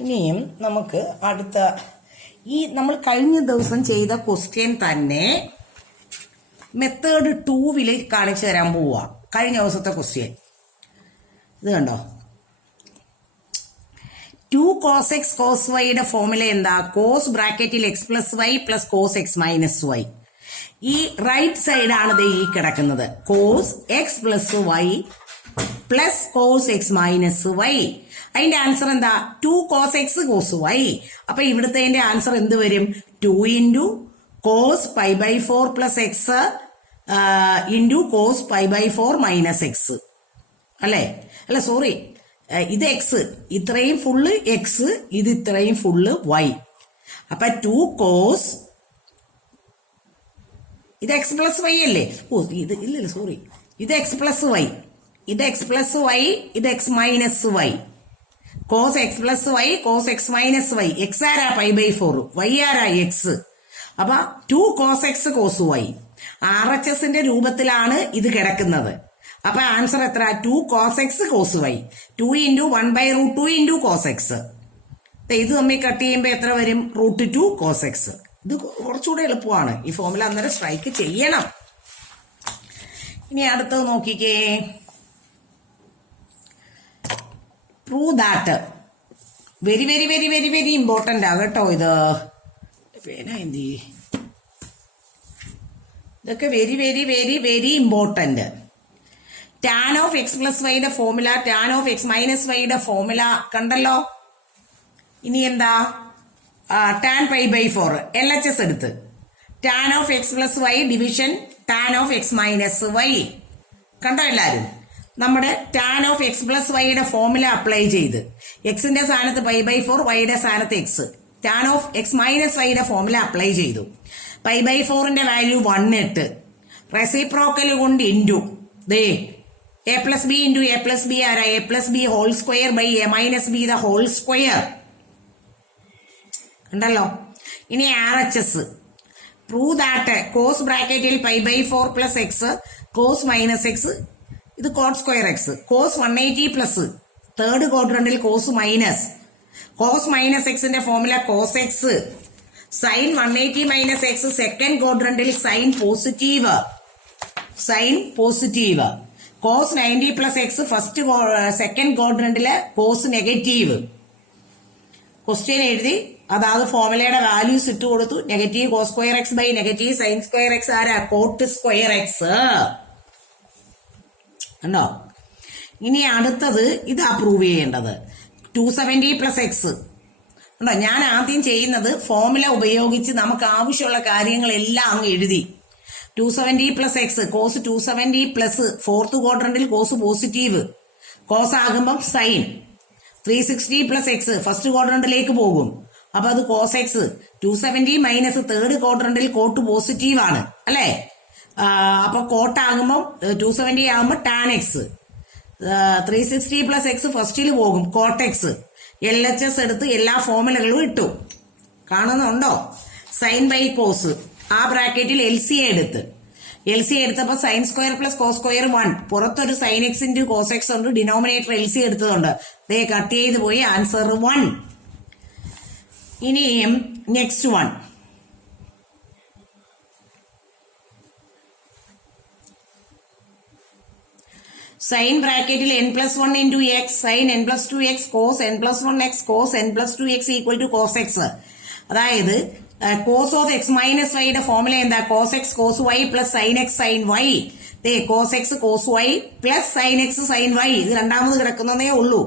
ഇനിയും നമുക്ക് അടുത്ത നമ്മൾ കഴിഞ്ഞ ദിവസം ചെയ്ത ക്വസ്റ്റ്യൻ തന്നെ മെത്തേഡ് 2 കാണിച്ചു തരാൻ പോവാ. കഴിഞ്ഞ ദിവസത്തെ ക്വസ്റ്റ്യൻ ഇത് കണ്ടോ. 2 cos x cos yയുടെ ഫോർമുല എന്താ? കോസ് ബ്രാക്കറ്റിൽ x plus y plus cos X minus y. ഈ റൈറ്റ് സൈഡാണ് ഇത് ഈ കിടക്കുന്നത്. Cos X plus y plus cos X minus y. അതിന്റെ ആൻസർ എന്താ? 2 cos x cos y. അപ്പൊ ഇവിടുത്തെ ആൻസർ എന്ത് വരും? 2 into cos pi by 4 plus x into cos pi by 4 minus x അല്ലേ? അല്ല സോറി, ഇത് എക്സ്, ഇത്രയും ഫുള്ള് എക്സ്, ഇത് ഇത്രയും ഫുള്ള് വൈ. അപ്പൊ 2 കോസ് ഇത് എക്സ് പ്ലസ് വൈ അല്ലേ? ഓ ഇത് ഇല്ലല്ലോ, സോറി, ഇത് എക്സ് പ്ലസ് വൈ, ഇത് എക്സ് പ്ലസ് വൈ, ഇത് X minus Y. Cos X plus Y cos X minus Y. X ആരാ? Pi by 4. വൈ ആരാ? എക്സ്. അപ്പൊ 2 cos X cos Y R H എസിന്റെ രൂപത്തിലാണ് ഇത് കിടക്കുന്നത്. അപ്പൊ ആൻസർ എത്ര? 2 cos X cos Y. 2 into 1/√2 into cos X. ഇത് തമ്മിൽ കട്ട് ചെയ്യുമ്പോ എത്ര വരും? √2 കോസ് എക്സ്. ഇത് കുറച്ചുകൂടെ എളുപ്പമാണ്. ഈ ഫോർമുല അന്നേരം സ്ട്രൈക്ക് ചെയ്യണം. ഇനി അടുത്തത് നോക്കിക്കേ. Prove that. Very very very very very important ആ കേട്ടോ. ഇത് എന്തി ഇതൊക്കെ very very very very important. Tan of X plus വൈയുടെ formula, tan of X minus വൈയുടെ ഫോർമുല കണ്ടല്ലോ. ഇനി എന്താ? ടാൻ പൈ ബൈ 4 LHS എടുത്ത് tan of X plus Y division tan of X minus Y. കണ്ടോ എല്ലാരും? നമ്മുടെ ടാൻ ഓഫ് എക്സ് പ്ലസ് വൈയുടെ ഫോർമുല അപ്ലൈ ചെയ്ത് എക്സിന്റെ സ്ഥാനത്ത് പൈ ബൈ 4, വൈയുടെ സ്ഥാനത്ത് X. Tan of X minus വൈയുടെ ഫോർമുല അപ്ലൈ ചെയ്തു. പൈ ബൈ 4ന്റെ വാല്യൂ 1 ഇട്ട് റെസിപ്രോക്കൽ കൊണ്ട് ഇൻറ്റു ദേ A plus B into A plus B ആരാ? A plus B whole square by A minus B the whole square. ഉണ്ടല്ലോ. ഇനി R H S. Prove that cos ബ്രാക്കറ്റിൽ pi by 4 plus X cos minus X, ഇത് cot square X, cos 180 plus third ക്വാഡ്രന്റിൽ cos minus, cos minus എക്സിന്റെ formula cos X, sine 180 minus X second ക്വാഡ്രന്റിൽ sine positive, sine positive, cos 90 plus X first second ക്വാഡ്രന്റില് cos negative. Question എഴുതി അതായത് ഫോർമുലയുടെ values ഇട്ട് കൊടുത്തു. Negative cos square X by negative sine square X ആരാ? Cot square X. ഉണ്ടോ? ഇനി അടുത്തത് ഇതാ പ്രൂവ് ചെയ്യേണ്ടത്. 270 പ്ലസ് എക്സ് ഉണ്ടോ? ഞാൻ ആദ്യം ചെയ്യുന്നത് ഫോർമുല ഉപയോഗിച്ച് നമുക്ക് ആവശ്യമുള്ള കാര്യങ്ങളെല്ലാം അങ്ങ് എഴുതി. 270 plus X cos 270 plus fourth ക്വാഡ്രന്റിൽ കോസ് പോസിറ്റീവ്, കോസ് ആകുമ്പം സൈൻ 360 പ്ലസ് എക്സ് ഫസ്റ്റ് ക്വാഡ്രന്റിലേക്ക് പോകും. അപ്പൊ അത് കോസ് എക്സ്. 270 മൈനസ് തേർഡ് ക്വാഡ്രന്റിൽ കോട്ട് പോസിറ്റീവ് ആണ് അല്ലെ? അപ്പൊ കോട്ട് ആകുമ്പോൾ 270 ആകുമ്പോൾ ടാൻ എക്സ്. 360 പ്ലസ് എക്സ് ഫസ്റ്റിൽ പോകും, കോട്ട് എക്സ്. LHS എടുത്ത് എല്ലാ ഫോർമുലകളും ഇട്ടു. കാണുന്നുണ്ടോ? സൈൻ ബൈ കോസ്, ആ ബ്രാക്കറ്റിൽ LC എടുത്തപ്പോ sine square plus cos square 1, പുറത്തൊരു sine x into cos x ഉണ്ട്, ഡിനോമിനേറ്റർ LC എടുത്തതുണ്ട്. ദേ കട്ട് ചെയ്ത് പോയി ആൻസർ 1. ഇനിയും നെക്സ്റ്റ് വൺ. സൈൻ ബ്രാക്കറ്റിൽ n+1 into X sine n+2x cos n+1x cos n+2x equal to cos X. അതായത് കോസ് ഓഫ് എക്സ് മൈനസ് വൈയുടെ ഫോർമുല എന്താ? Cos X cos Y plus sine X sine Y. Cos X cos Y plus sine X sine Y. ഇത് രണ്ടാമത് കിടക്കുന്നതേ ഉള്ളൂ.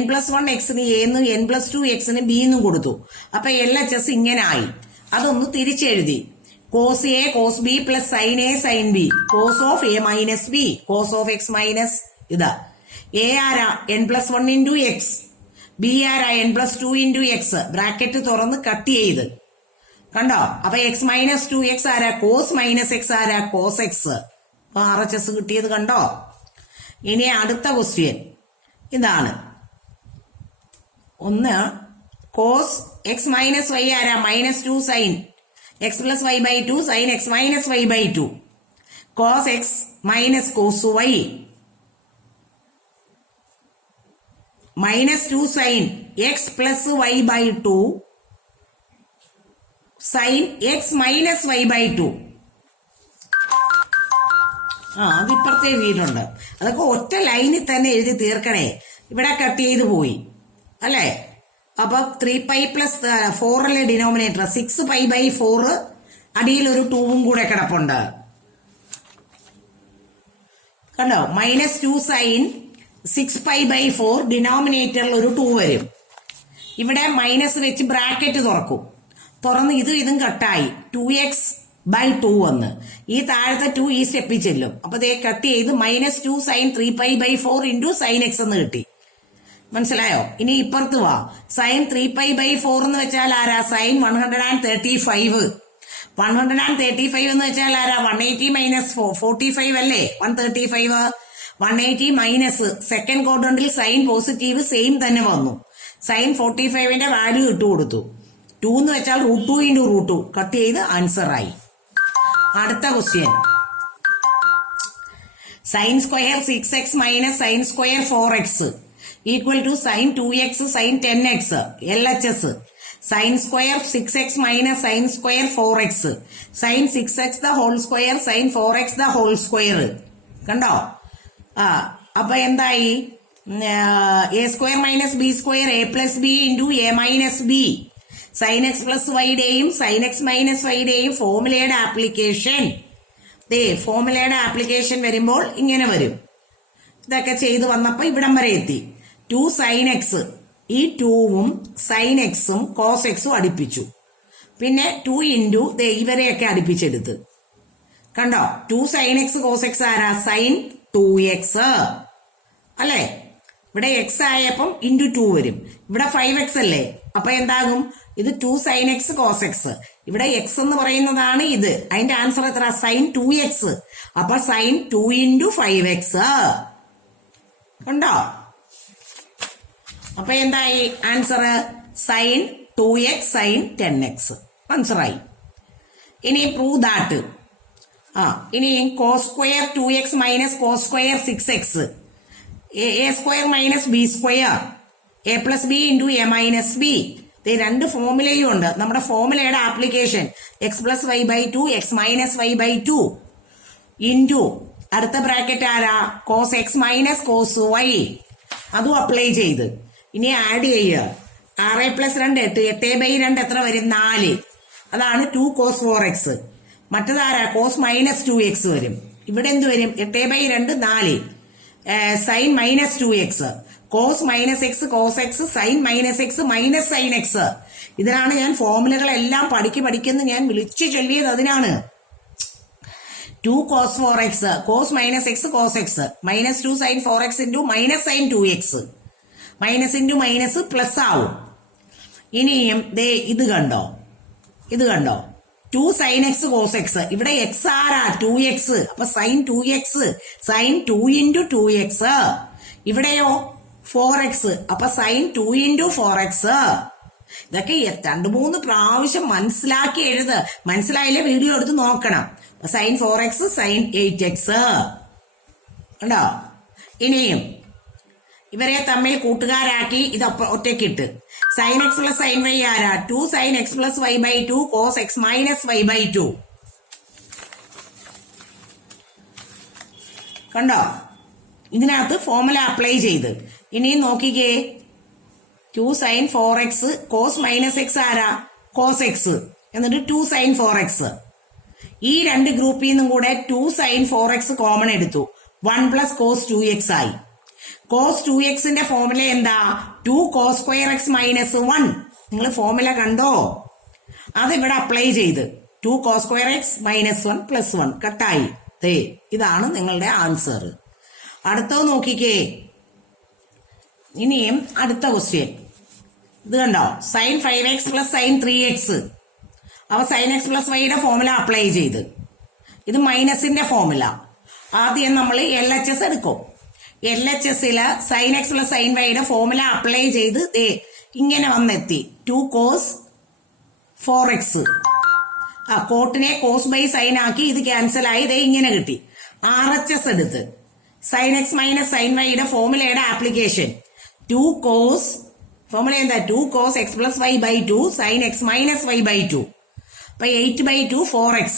n+1 എക്സിന് എന്നും n+2 എക്സിന് B എന്നും കൊടുത്തു. അപ്പൊ LHS ഇങ്ങനെ ആയി. അതൊന്ന് തിരിച്ചെഴുതി. Cos A cos B plus sine A sine B, cos of A minus B, cos of X minus ഇതാ. എ ആരാ? n+1 ഇൻറ്റു എക്സ്, ബി ആരാ? n+2 into X. ബ്രാക്കറ്റ് തുറന്ന് കട്ട് ചെയ്ത് കണ്ടോ? അപ്പൊ എക്സ് മൈനസ് 2x ആരാ? Cos minus X ആരാ? Cos X. RHS കിട്ടിയത് കണ്ടോ? ഇനി അടുത്ത ക്വസ്റ്റ്യൻ ഇതാണ്. ഒന്ന് കോസ് എക്സ് മൈനസ് വൈ ആരാ? -2 sine X plus y by 2 sine X minus y by 2, cos X minus cos Y. -2 sin x plus y by 2 sin x minus y by 2. അതിപ്പുറത്തെ എഴുതിയിട്ടുണ്ട്. അതൊക്കെ ഒറ്റ ലൈനിൽ തന്നെ എഴുതി തീർക്കണേ. ഇവിടെ കട്ട് ചെയ്ത് പോയി അല്ലേ. അപ്പൊ 3π പ്ലസ് 4 അല്ലേ ഡിനോമിനേറ്റർ. 6π/4 അടിയിൽ ഒരു 2 കൂടെ കിടപ്പുണ്ട്. കണ്ടോ, -2 sin 6π/4 ഡിനോമിനേറ്ററിൽ ഒരു 2 വരും. ഇവിടെ മൈനസ് വെച്ച് ബ്രാക്കറ്റ് തുറക്കും. തുറന്ന് ഇതും കട്ടായി 2x/2 വന്ന് ഈ താഴത്തെ 2 ഈ സ്റ്റെപ്പിൽ ചെല്ലും. അപ്പൊ ദേ കട്ട് ചെയ്ത് -2 sin 3π/4 ഇൻറ്റു sin x എന്ന് കിട്ടി. മനസ്സിലായോ? ഇനി ഇപ്പുറത്ത് വാ. sin 3π/4 എന്ന് വെച്ചാൽ ആരാ? sin 135. 135 എന്ന് വെച്ചാൽ ആരാ? 180 മൈനസ് 45 അല്ലേ? 135. 180 മൈനസ് സെക്കൻഡ് ക്വാഡ്രന്റിൽ സൈൻ പോസിറ്റീവ് സെയിം തന്നെ വന്നു. സൈൻ 45ന്റെ വാല്യൂ ഇട്ട് കൊടുത്തു. 2 എന്ന് വെച്ചാൽ √2 ഇൻറ്റു √2 കട്ട് ചെയ്ത് ആൻസർ ആയി. അടുത്ത question. Sine square 6x minus sine square 4x equal to sine 2x sine 10x LHS. Sine square 6x minus sine square 4x sine 6x the whole square sine 4x the whole square. കണ്ടോ? അപ്പൊ എന്തായി? A square minus B square A plus B into A minus B. Sine X plus വൈയുടെയും sine X minus വൈയുടെയും ഫോർമുലയുടെ application. ഫോർമുലയുടെ application വരുമ്പോൾ ഇങ്ങനെ വരും. ഇതൊക്കെ ചെയ്ത് വന്നപ്പോ ഇവിടം വരെ എത്തി. 2 sin x. ഈ 2ഉം സൈൻ എക്സും കോസ് എക്സും അടുപ്പിച്ചു. പിന്നെ 2 ഇൻറ്റു ഇവരെയൊക്കെ അടുപ്പിച്ചെടുത്ത്. കണ്ടോ? 2 sin x കോസ് എക്സ് ആരാ? സൈൻ 2x അല്ലേ? ഇവിടെ x ആയപ്പം ഇൻറ്റു 2 വരും. ഇവിടെ 5x അല്ലേ? അപ്പൊ എന്താകും? ഇത് 2 sin x കോസ് എക്സ്. ഇവിടെ x എന്ന് പറയുന്നതാണ് ഇത്. അതിന്റെ ആൻസർ എത്ര? Sign 2x. അപ്പൊ സൈൻ 2 ഇൻറ്റു 5x. കണ്ടോ? അപ്പൊ എന്തായി answer? Sign 2x sine 10x ആൻസറായി. ഇനി പ്രൂവ് ദാറ്റ്. ഇനി cos square 2x minus cos square 6x A square minus B square A plus B into A minus B. രണ്ട് ഫോർമുലയും ഉണ്ട്. നമ്മുടെ ഫോർമുലയുടെ application x+y/2 x - y/2 into അടുത്ത bracket ആരാ? Cos X minus cos Y. അതും apply ചെയ്ത് ഇനി ആഡ് ചെയ്യുക. 6+2 8. 8/2 എത്ര വരും? 4. അതാണ് 2 cos 4x. മറ്റേതാരാ? Cos minus 2x വരും. ഇവിടെ എന്ത് വരും? 8/2 4 sine minus 2x cos minus x cos X sine minus x minus sine x. ഇതിനാണ് ഞാൻ ഫോർമുലകളെല്ലാം പഠിക്കുന്ന ഞാൻ വിളിച്ചു ചൊല്ലിയത്. അതിനാണ് 2 cos 4x cos minus x cos x -2 sin 4x into minus sine 2x. Minus into minus plus ആവും. ഇനിയും ഇത് കണ്ടോ? 2 sin x cos x. ഇവിടെ x ആരാ? 2x. അപ്പൊ sign 2x sign 2 into 2x. ഇവിടെയോ 4x. അപ്പൊ സൈൻ 2 ഇൻറ്റു 4x. ഇതൊക്കെ 2-3 പ്രാവശ്യം മനസ്സിലാക്കി എഴുത്. മനസ്സിലായില്ലേ? വീഡിയോ എടുത്ത് നോക്കണം. Sine 4x sine 8x. ഉണ്ടോ? ഇനിയും ഇവരെ തമ്മിൽ കൂട്ടുകാരാക്കി ഇത് ഒറ്റയ്ക്കിട്ട് sine X plus sine Y ആരാ? 2 sin x plus y/2 cos x minus y/2. കണ്ടോ? ഇതിനകത്ത് ഫോർമുല അപ്ലൈ ചെയ്ത് ഇനിയും നോക്കിക്കേ. 2 sin 4x cos minus X ആരാ? Cos X. എന്നിട്ട് 2 sin 4x. ഈ രണ്ട് ഗ്രൂപ്പിൽ നിന്നും കൂടെ 2 sin 4x കോമൺ എടുത്തു. 1 plus cos 2x ആയി. cos 2xന്റെ ഫോർമുല എന്താ? 2 cos square x minus 1. നിങ്ങൾ ഫോർമുല കണ്ടോ? അതിവിടെ അപ്ലൈ ചെയ്ത് 2 cos square x minus 1 plus 1 കട്ടായി. ഇതാണ് നിങ്ങളുടെ ആൻസർ. അടുത്തത് നോക്കിക്കേ. ഇനിയും അടുത്ത ക്വസ്റ്റ്യൻ ഇത് കണ്ടോ? Sine 5x plus sine 3x. അവ സൈൻ എക്സ് പ്ലസ് വൈയുടെ ഫോർമുല അപ്ലൈ ചെയ്ത് ഇത് മൈനസിന്റെ ഫോർമുല. ആദ്യം നമ്മൾ LHS എടുക്കും. LHSല് സൈൻ എക്സ് പ്ലസ് സൈൻ വൈയുടെ ഫോർമുല അപ്ലൈ ചെയ്ത് ഇങ്ങനെ വന്നെത്തി. 2 cos 4x. കോട്ടിനെ കോസ് ബൈ സൈൻ ആക്കി ഇത് ക്യാൻസൽ ആയി ഇങ്ങനെ കിട്ടി. RHS എടുത്ത് സൈൻ എക്സ് മൈനസ് സൈൻ വൈയുടെ ഫോർമുലയുടെ ആപ്ലിക്കേഷൻ 2 cos ഫോർമുല എന്താ 2 cos x plus y by 2 sin x minus y by 2. അപ്പൊ 8 by 2 4x.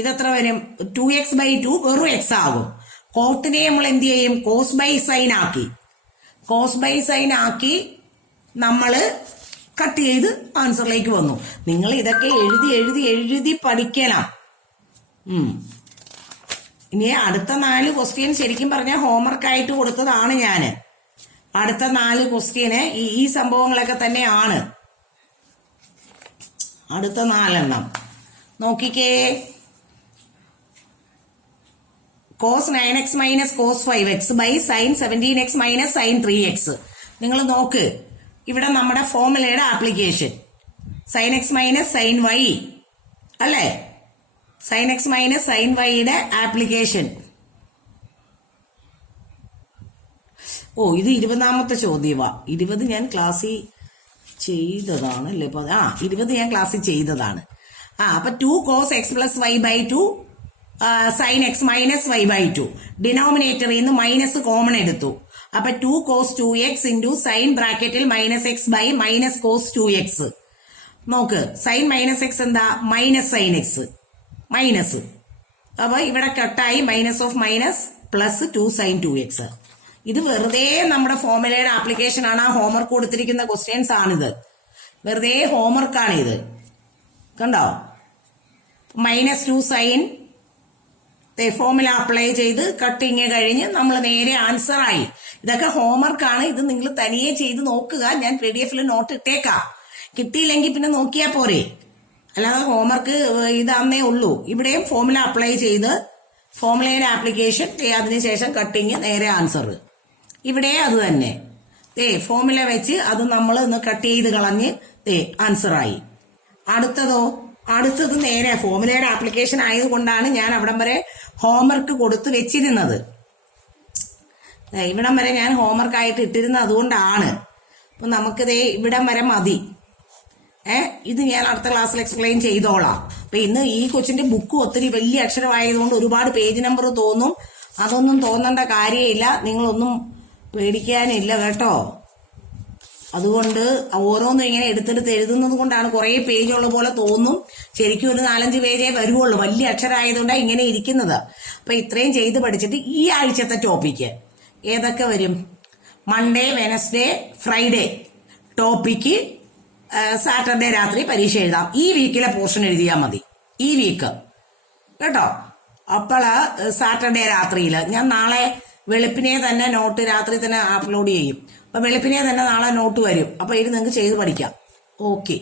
ഇതെത്ര വരും? 2x by 2 വെറും x ആകും. കോട്ടിനെ നമ്മൾ എന്ത് ചെയ്യും? കോസ് ബൈ സൈൻ ആക്കി. കോസ് ബൈ സൈൻ ആക്കി നമ്മൾ കട്ട് ചെയ്ത് ആൻസറിലേക്ക് വന്നു. നിങ്ങൾ ഇതൊക്കെ എഴുതി എഴുതി എഴുതി പഠിക്കണം. ഇനി അടുത്ത 4 ക്വസ്റ്റ്യൻ ശരിക്കും പറഞ്ഞാൽ ഹോംവർക്ക് ആയിട്ട് കൊടുത്തതാണ് ഞാന്. അടുത്ത 4 ക്വസ്റ്റ്യന് ഈ സംഭവങ്ങളൊക്കെ തന്നെയാണ്. അടുത്ത 4 നോക്കിക്കേ. Cos 9x minus cos 5x by sine 17x minus sine 3x. നിങ്ങൾ നോക്ക്, ഇവിടെ നമ്മുടെ ഫോർമുലയുടെ application sine X minus sine Y അല്ലേ? സൈൻ എക്സ് മൈനസ് സൈൻ വൈയുടെ ആപ്ലിക്കേഷൻ. ഇത് 20ാമത്തെ ചോദ്യമാ. 20 ഞാൻ ക്ലാസ്സിൽ ചെയ്തതാണ് അല്ലേ? 20 ഞാൻ ക്ലാസ്സിൽ ചെയ്തതാണ്. അപ്പൊ 2 cos x plus y by 2 sine X minus y by 2. ഡിനോമിനേറ്ററിൽ നിന്ന് മൈനസ് കോമൺ എടുത്തു. അപ്പൊ 2 cos 2x ഇൻറ്റു സൈൻ ബ്രാക്കറ്റിൽ minus x by minus cos 2x. നോക്ക്, സൈൻ മൈനസ് എക്സ് എന്താ? Minus sine X minus. അപ്പൊ ഇവിടെ കട്ടായി minus of minus plus 2 sine 2x. ഇത് വെറുതെ നമ്മുടെ ഫോർമുലയുടെ ആപ്ലിക്കേഷൻ ആണ്. ആ ഹോംവർക്ക് കൊടുത്തിരിക്കുന്ന ക്വസ്റ്റ്യൻസ് ആണിത്. വെറുതെ ഹോംവർക്കാണ് ഇത്. കണ്ടോ? മൈനസ് 2 സൈൻ ഫോർമുല അപ്ലൈ ചെയ്ത് കട്ടിങ് കഴിഞ്ഞ് നമ്മൾ നേരെ ആൻസർ ആയി. ഇതൊക്കെ ഹോംവർക്കാണ്. ഇത് നിങ്ങൾ തനിയെ ചെയ്ത് നോക്കുക. ഞാൻ PDF നോട്ട് ഇട്ടേക്കാം. കിട്ടിയില്ലെങ്കിൽ പിന്നെ നോക്കിയാൽ പോരെ. അല്ലാതെ ഹോംവർക്ക് ഇതാന്നേ ഉള്ളൂ. ഇവിടെയും ഫോർമുല അപ്ലൈ ചെയ്ത് ഫോർമുലയുടെ ആപ്ലിക്കേഷൻ, അതിനുശേഷം കട്ടിങ്, നേരെ ആൻസർ. ഇവിടെ അത് തന്നെ. ഫോർമുല വെച്ച് അത് നമ്മൾ ഒന്ന് കട്ട് ചെയ്ത് കളഞ്ഞ് ആൻസറായി. അടുത്തത് നേരെ ഫോർമുലയുടെ ആപ്ലിക്കേഷൻ ആയതുകൊണ്ടാണ് ഞാൻ അവിടം വരെ ഹോംവർക്ക് കൊടുത്ത് വെച്ചിരുന്നത്. ഇവിടം വരെ ഞാൻ ഹോംവർക്ക് ആയിട്ട് ഇട്ടിരുന്നത് അതുകൊണ്ടാണ്. അപ്പൊ നമുക്കിത് ഇവിടം വരെ മതി. ഇത് ഞാൻ അടുത്ത ക്ലാസ്സിൽ എക്സ്പ്ലെയിൻ ചെയ്തോളാം. അപ്പൊ ഇന്ന് ഈ കൊച്ചിന്റെ ബുക്ക് ഒത്തിരി വലിയ അക്ഷരമായതുകൊണ്ട് ഒരുപാട് പേജ് നമ്പർ തോന്നും. അതൊന്നും തോന്നേണ്ട കാര്യമില്ല. നിങ്ങളൊന്നും പേടിക്കാനില്ല കേട്ടോ. അതുകൊണ്ട് ഓരോന്നും ഇങ്ങനെ എടുത്തെടുത്ത് എഴുതുന്നത് കൊണ്ടാണ് കുറെ പേജുള്ള പോലെ തോന്നും. ശരിക്കും ഒരു 4-5 പേജേ വരുവുള്ളൂ. വലിയ അക്ഷരമായതുകൊണ്ടാണ് ഇങ്ങനെ ഇരിക്കുന്നത്. അപ്പൊ ഇത്രയും ചെയ്ത് പഠിച്ചിട്ട് ഈ ആഴ്ചത്തെ ടോപ്പിക്ക് ഏതൊക്കെ വരും? Monday, Wednesday, Friday topic Saturday രാത്രി പരീക്ഷ എഴുതാം. ഈ വീക്കിലെ പോർഷൻ എഴുതിയാൽ മതി. ഈ വീക്ക് കേട്ടോ. അപ്പോൾ സാറ്റർഡേ രാത്രിയിൽ ഞാൻ നാളെ വെളുപ്പിനെ തന്നെ നോട്ട് രാത്രി തന്നെ അപ്ലോഡ് ചെയ്യും. അപ്പൊ വെളുപ്പിനെ തന്നെ നാളെ നോട്ട് വരും. അപ്പൊ ഇത് നിങ്ങൾക്ക് ചെയ്ത് പഠിക്കാം. ഓക്കെ.